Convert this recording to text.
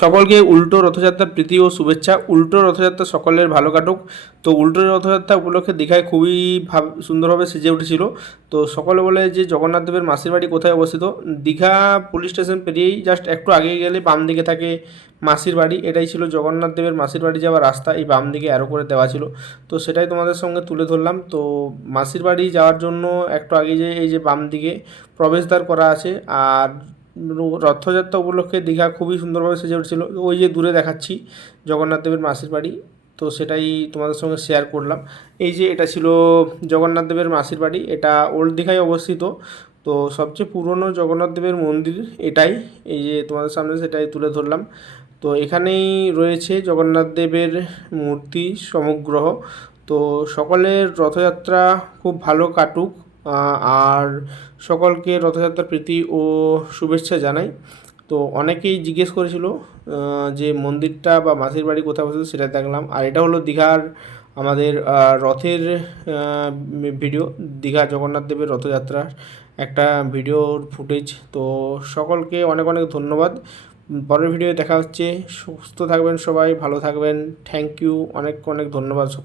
সকলকে উল্টো রথযাত্রার প্রীতি ও শুভেচ্ছা। উল্টো রথযাত্রা সকলের ভালো কাটুক। তো উল্টো রথযাত্রা উপলক্ষে দীঘায় খুবই সুন্দরভাবে সেজে উঠেছিল। তো সকলে বলে যে জগন্নাথ দেবের মাসির বাড়ি কোথায় অবস্থিত। দীঘা পুলিশ স্টেশন পেরিয়েই জাস্ট একটু আগে গেলে বাম দিকে থাকে মাসির বাড়ি। এটাই ছিল জগন্নাথ দেবের মাসির বাড়ি যাওয়ার রাস্তা, এই বাম দিকে অ্যারো করে দেওয়া ছিল। তো সেটাই তোমাদের সঙ্গে তুলে ধরলাম। তো মাসির বাড়ি যাওয়ার জন্য একটু আগে যে এই যে বাম দিকে প্রবেশদ্বার করা আছে। আর রথযাত্রা উপলক্ষে দীঘা খুবই সুন্দরভাবে সেজে উঠেছিল। ওই যে দূরে দেখাচ্ছি জগন্নাথ দেবের মাসির বাড়ি, তো সেটাই তোমাদের সঙ্গে শেয়ার করলাম। এই যে এটা ছিল জগন্নাথ দেবের মাসির বাড়ি, এটা ওল্ড দীঘায় অবস্থিত। তো সবচেয়ে পুরনো জগন্নাথ দেবের মন্দির এটাই, এই যে তোমাদের সামনে সেটাই তুলে ধরলাম। তো এখানেই রয়েছে জগন্নাথ দেবের মূর্তি সমগ্রহ। তো সকলের রথযাত্রা খুব ভালো কাটুক। আর সকলকে রথযাত্রার প্রীতি ও শুভেচ্ছা জানাই। তো অনেকেই জিজ্ঞেস করেছিল যে মন্দিরটা বা মাসির বাড়ি কোথায় অবস্থিত, সেটা দেখলাম। আর এটা হলো দীঘার আমাদের রথের ভিডিও, দীঘা জগন্নাথ দেবের রথযাত্রার একটা ভিডিওর ফুটেজ। তো সকলকে অনেক অনেক ধন্যবাদ। পরের ভিডিও দেখা হচ্ছে। সুস্থ থাকবেন সবাই, ভালো থাকবেন। থ্যাংক ইউ, অনেক অনেক ধন্যবাদ সকল।